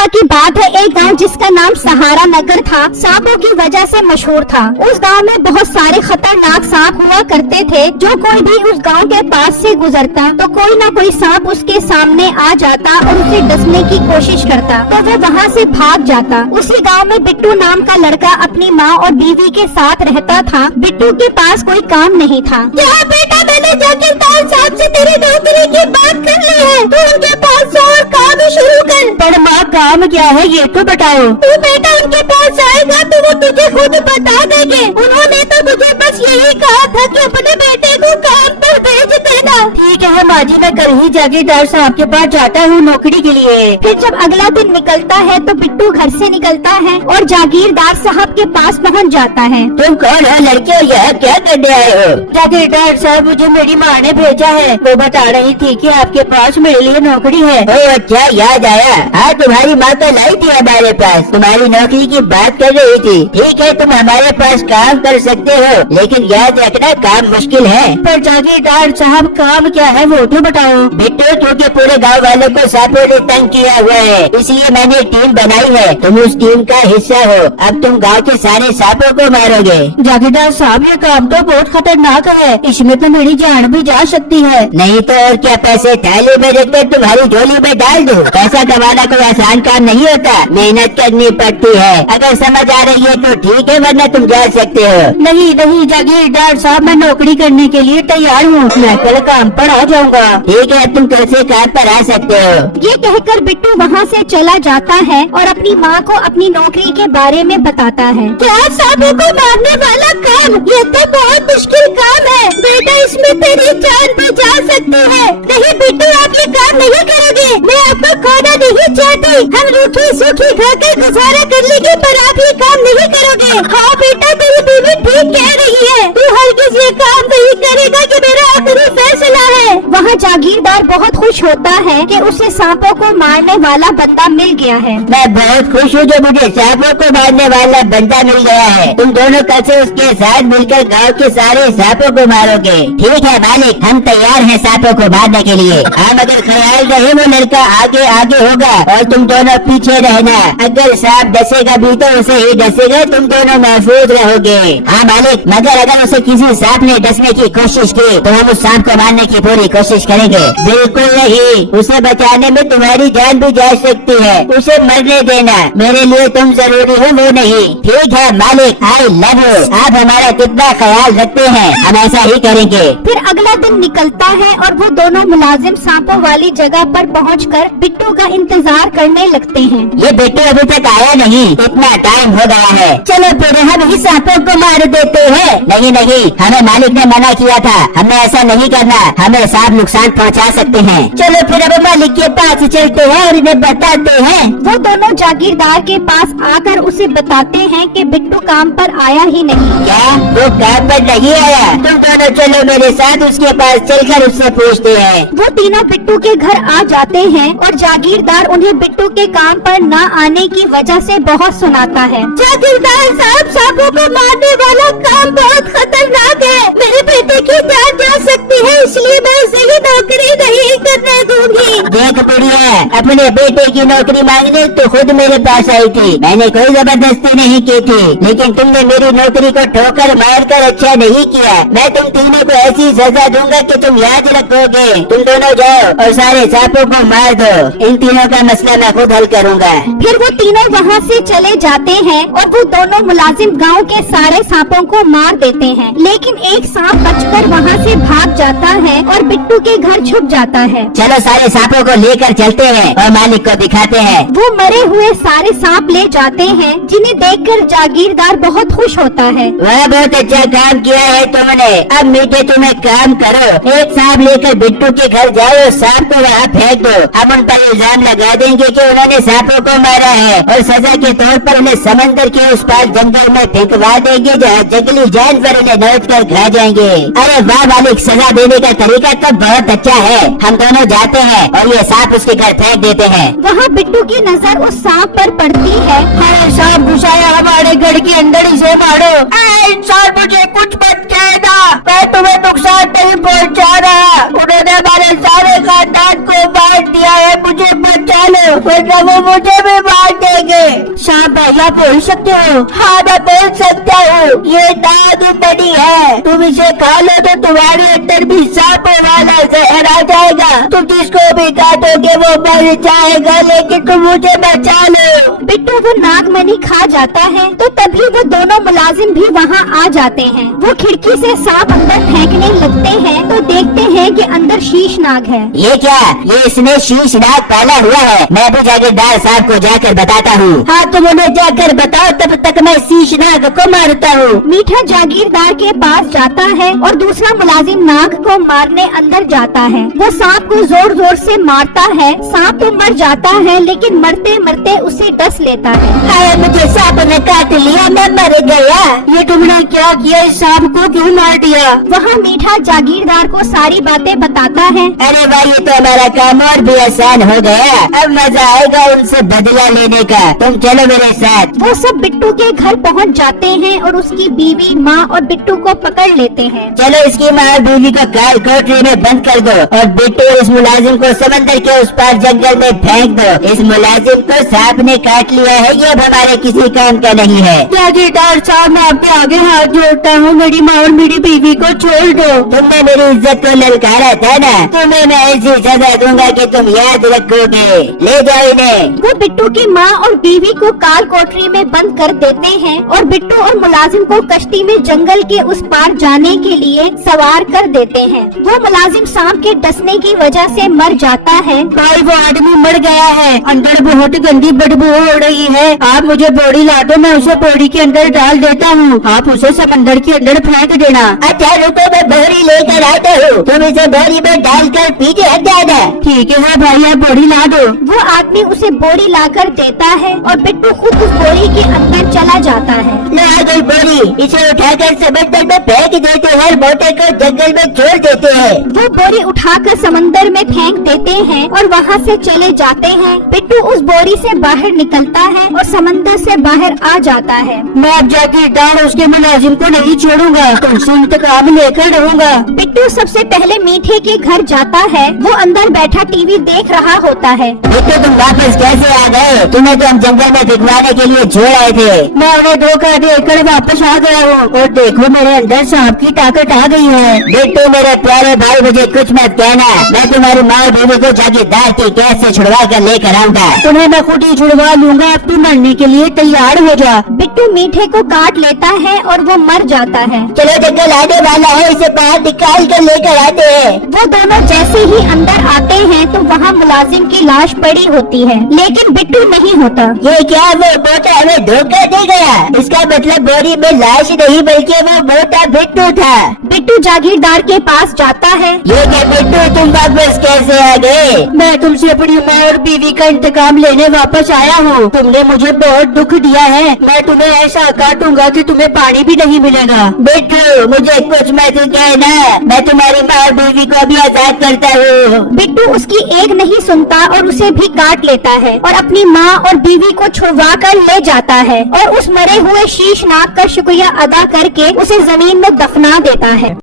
दफा की बात है, एक गांव जिसका नाम सहारा नगर था, सांपों की वजह से मशहूर था। उस गांव में बहुत सारे खतरनाक सांप हुआ करते थे। जो कोई भी उस गांव के पास से गुजरता तो कोई न कोई सांप उसके सामने आ जाता और उसे डसने की कोशिश करता तो वो वहाँ से भाग जाता। उसी गांव में बिट्टू नाम का लड़का अपनी माँ और बीवी के साथ रहता था। बिट्टू के पास कोई काम नहीं था। क्या बेटा, मैंने जागीरदार साहब से तेरी नौकरी की बात कर ली है, तू उनके पास और काम शुरू कर। पर माँ काम क्या है ये तो बताओ। तू बेटा उनके पास आएगा तो वो तुझे खुद बता देंगे। उन्होंने तो मुझे बस यही कहा था कि अपने बेटे को काम पर भेज देना। ठीक है माँ जी, मैं कल ही जागीरदार साहब के पास जाता हूँ नौकरी के लिए। फिर जब अगला दिन निकलता है तो बिट्टू घर से निकलता है और जागीरदार साहब के पास पहुँच जाता है। तुम कौन हो लड़के, यहाँ क्या करने आए हो? जागीरदार साहब, मुझे मेरी माँ ने भेजा है। वो बता रही थी कि आपके पास मेरे लिए नौकरी है। ओह अच्छा, याद आया। हाँ, तुम्हारी माँ तो लाई थी हमारे पास, तुम्हारी नौकरी की बात कर रही थी। ठीक है, तुम हमारे पास काम कर सकते हो, लेकिन याद रखना काम मुश्किल है। पर जागीरदार साहब काम क्या है वो तो बताओ। बिट्टू, क्योंकि पूरे गांव वालों को सांपों ने तंग किया हुआ है, इसलिए मैंने टीम बनाई है। तुम उस टीम का हिस्सा हो। अब तुम गांव के सारे सांपों को मारोगे। जागीरदार साहब, ये काम तो बहुत खतरनाक है, इसमें तो मेरी जान भी जा सकती है। नहीं तो और क्या, पैसे थाली में रखकर तुम्हारी झोली में डाल दूं। पैसा कमाना कोई आसान काम नहीं होता, मेहनत करनी पड़ती है। अगर समझ आ रही है तो ठीक है, वरना तुम जा सकते हो। नहीं नहीं जागीरदार साहब, मैं नौकरी करने के लिए तैयार हूँ। मैं कल काम पर आ जाऊँगा। ठीक है, तुम कल से काम पर आ सकते हो। ये कहकर बिट्टू वहाँ से चला जाता है और अपनी माँ को अपनी नौकरी के बारे में बताता है। क्या सांपों को मारने वाला काम? ये तो बहुत मुश्किल काम है बेटा, इसमें तेरी जान भी जा सकती है। नहीं बिट्टू, आप ये काम नहीं करोगे। मैं आपको खोना नहीं चाहती। हम रूखी सूखी खाकर गुजारा कर लेंगे, पर आप ये काम नहीं करोगे। हाँ बेटा, तेरी बीवी ठीक कह रही है। तू हरगिज़ ये काम नहीं करेगा, कि मेरा आखिरी फैसला है। वहाँ जागीरदार बहुत खुश होता है कि उसे सांपों को मारने वाला बंदा मिल गया है। मैं बहुत खुश हूँ जो मुझे सांपों को मारने वाला बंदा मिल गया है। तुम दोनों कल से उसके साथ मिलकर गांव के सारे सांपों को मारोगे। ठीक है मालिक, हम तैयार हैं सांपों को मारने के लिए। हाँ, मगर ख्याल रहे वो लड़का आगे आगे होगा और तुम दोनों पीछे रहना। अगर सांप डसेगा भी तो उसे ही डसेगा, तुम दोनों महफूज रहोगे। हाँ मालिक, मगर अगर उसे किसी सांप ने डसने की कोशिश की तो हम उस सांप को मारने की पूरी कोशिश करेंगे। बिल्कुल नहीं, उसे बचाने में तुम्हारी जान भी जा सकती है। उसे मरने देना, मेरे लिए तुम जरूरी हो, वो नहीं। ठीक है मालिक, आई लव यू। आप हमारा कितना ख्याल रखते हैं, हम ऐसा ही करेंगे। फिर अगला दिन निकलता है और वो दोनों मुलाजिम सांपों वाली जगह पर पहुंचकर बिट्टू का इंतजार करने लगते हैं। ये बिट्टू अभी तक आया नहीं, इतना टाइम हो गया है। चलो फिर हम ही सांपों को मार देते हैं। नहीं नहीं, हमें मालिक ने मना किया था, हमें ऐसा नहीं करना, हमें सांप नुकसान पहुंचा सकते हैं। चलो फिर अब मालिक के पास चलते हैं और इन्हें बताते हैं। वो दोनों जागीरदार के पास आकर उसे बताते हैं कि बिट्टू काम पर आया ही नहीं। क्या वो काम पर नहीं आया? तुम दोनों चलो मेरे साथ उसके पास चलकर उससे पूछते हैं। वो तीनों बिट्टू के घर आ जाते हैं और जागीरदार उन्हें बिट्टू के काम पर न आने की वजह से बहुत सुनाता है। जागीरदार साहब, सांपों को मारने वाला काम बहुत खतरनाक है। मेरे बेटे की जान जा सकती है, इसलिए मैं उसे ये नौकरी नहीं करने दूंगी। देख बुढ़िया, अपने बेटे की नौकरी मांगने तो खुद मेरे पास आई थी। मैंने कोई जबरदस्ती नहीं की थी, लेकिन तुमने मेरी नौकरी को ठोकर मार कर अच्छा नहीं किया। मैं तुम तीनों को ऐसी सजा दूंगा कि तुम याद रखोगे। तुम दोनों जाओ और सारे सांपों को मार दो। इन तीनों का मसला मैं खुद हल करूंगा। फिर वो तीनों वहाँ से चले जाते हैं और वो दोनों मुलाजिम गांव के सारे सांपों को मार देते हैं। लेकिन एक सांप बचकर वहाँ से भाग जाता है और बिट्टू के घर छुप जाता है। चलो सारे सांपों को लेकर चलते हैं और मालिक को दिखाते हैं। वो मरे हुए सारे सांप ले जाते हैं, जिन्हें देखकर जागीरदार बहुत खुश होता है। वह बहुत अच्छा काम किया है तुमने। अब मीठे तुम एक काम करो, एक सांप लेकर बिट्टू के घर जाओ, सांप को वहाँ फेंक दो। हम उन पर इल्जाम लगा देंगे कि उन्होंने सांपों को मारा है और सजा के तौर पर उन्हें समंदर के उस पार जंगल में फेंकवा देंगे, जहाँ जंगली जानवर उन्हें नोच कर खा जाएंगे। अरे वाह मालिक, सजा देने का तरीका तो बहुत अच्छा है। हम दोनों जाते हैं और ये सांप उसके घर फेंक देते हैं। वहाँ बिट्टू की नजर उस सांप पर पड़ती है। अरे सांप घुसाया हमारे घर के अंदर, इसे मारो। इंसान, मुझे कुछ मत कहना, मैं तुम्हें नुकसान नहीं पहुंचा रहा। उन्होंने हमारे सारे खानदान को मार दिया है, मुझे बचा लो। वरना वो मुझे भी मार देंगे। सांप भाई आप बोल सकते हो? हाँ मैं बोल सकता हूँ। ये नाग बड़ी है, तुम इसे खा लो तो तुम्हारे अंदर भी सांप वाला जहर आ जाएगा। तुम जिसको भी काटोगे वो मर जाएगा, लेकिन तुम मुझे बचा लो। बिट्टू वो नागमणि खा जाता है तो तभी वो दोनों मुलाजिम भी वहाँ आ जाते हैं। वो खिड़की से सांप अंदर फेंकने लगते हैं तो देखते हैं कि अंदर शीशनाग है। ये क्या? ये इसने शीशनाग पाला हुआ है। मैं भी जागीरदार साहब को जाकर बताता हूँ। हाँ तुम उन्हें जाकर बताओ, तब तक मैं शीशनाग को मारता हूँ। मीठा जागीरदार के पास जाता है और दूसरा मुलाजिम नाग को मारने अंदर जाता है। वो सांप को जोर जोर से मारता है। सांप तो मर जाता है लेकिन मरते मरते उसे डस लेता है। हाय मुझे सांप ने काट लिया, मैं मर गया। ये तुमने क्या किया? इस सांप को क्यों मार दिया? वहाँ मीठा जागीरदार को सारी बातें बताता है। अरे भाई ये तो हमारा काम और भी आसान हो गया। अब मजा आएगा उनसे बदला लेने का। तुम चलो मेरे साथ। वो सब बिट्टू के घर पहुँच जाते हैं और उसकी बीवी, माँ और बिट्टू को पकड़ लेते हैं। चलो इसकी माँ और बीवी को काल कोठरी में बंद कर दो और बिट्टू इस मुलाजिम को समंदर के उस पार जंगल में फेंक दो। इस मुलाजिम को सांप ने काट लिया है, ये अब हमारे किसी काम का नहीं है। जागीरदार साहब मैं आपके आगे हाथ जोड़ता हूँ, मेरी माँ और मेरी बीवी को छोड़ दो। तुमने मेरी इज्जत को ललकारा था ना, तुम्हें मैं ऐसी सजा दूंगा कि तुम याद रखोगे। ले जाओ इन्हें। वो बिट्टू की माँ और बीवी को काल कोठरी में बंद कर देते हैं और बिट्टू और मुलाजिम को कश्ती में जंगल के उस पार जाने के लिए सवार कर देते हैं। वो मुलाजिम सांप के डसने की वजह से मर जाता है। भाई वो आदमी मर गया है, अंदर बहुत गंदी बदबू हो रही है। आप मुझे बोरी ला दो, मैं उसे बोरी के अंदर डाल देता हूँ। आप उसे समंदर के अंदर फेंक देना। अच्छा रुको, मैं बोरी लेकर आता हूँ। तुम इसे बोरी में डालकर पीछे हट जाना। ठीक है भाई आप बोरी ला दो। वो आदमी उसे बोरी लाकर देता है और बिट्टू खुद उस बोरी के अंदर चला जाता है। ला गई बोरी, इसे उठाकर समंदर में फेंक देते हैं और मोटे को जंगल में छोड़ देते हैं। वो बोरी उठाकर समंदर में फेंक देते हैं और वहाँ से चले जाते हैं। बिट्टू उस बोरी से बाहर निकलता है और समंदर से बाहर आ जाता है। मैं अब जागीरदार उसके मुलाजिम को नहीं छोड़ूंगा, तुमसे इंतकाम लेकर रहूंगा। बिट्टू सबसे पहले मीठे के घर जाता है। वो अंदर बैठा टीवी देख रहा होता है। बेटे तुम वापस कैसे आ गए? तुम्हें तो हम जंगल में दिखवाने के लिए छोड़ आए थे। मैं उन्हें धोखा देकर वापस आ गया हूँ और देखो मेरे अंदर सांप की ताकत आ गई है। बेटू मेरे प्यारे भाई मुझे कुछ मत कहना, मैं तुम्हारी माँ और बीवी को जागीरदार की कैद से छुड़वा कर लेकर आऊंगा। तुम्हें मैं खुद ही छुड़वा लूंगा, अब तू मरने के लिए तैयार हो जा। बिट्टू मीठे को काट लेता है और वो मर जाता है। चलो जंगल आने वाला है, इसे बाहर निकाल कर लेकर आते हैं। वो दोनों जैसे ही अंदर आते हैं तो वहाँ मुलाजिम की लाश पड़ी होती है, लेकिन बिट्टू नहीं होता। ये क्या वो मोटा हमें धोखा दे गया? इसका मतलब बोरी में लाश नहीं बल्कि वो मोटा बिट्टू था। बिट्टू जागीरदार के पास जाता है। ये क्या बिट्टू तुम वापस कैसे आ गए? मैं तुमसे अपनी माँ और बीवी का इंतकाम लेने वापस आया हूँ। तुमने मुझे बहुत दुख दिया है, मैं तुम्हें ऐसा काटूंगा कि तुम्हें पानी भी नहीं मिलेगा। बिट्टू मुझे कुछ मत कहना, मैं तुम्हारी माँ और बीवी को भी आजाद करता हूँ। बिट्टू उसकी एक नहीं सुनता और उसे भी काट लेता है और अपनी माँ और बीवी को छुड़वा कर ले जाता है और उस मरे हुए शीशनाग का शुक्रिया अदा करके उसे जमीन में दफना देता है।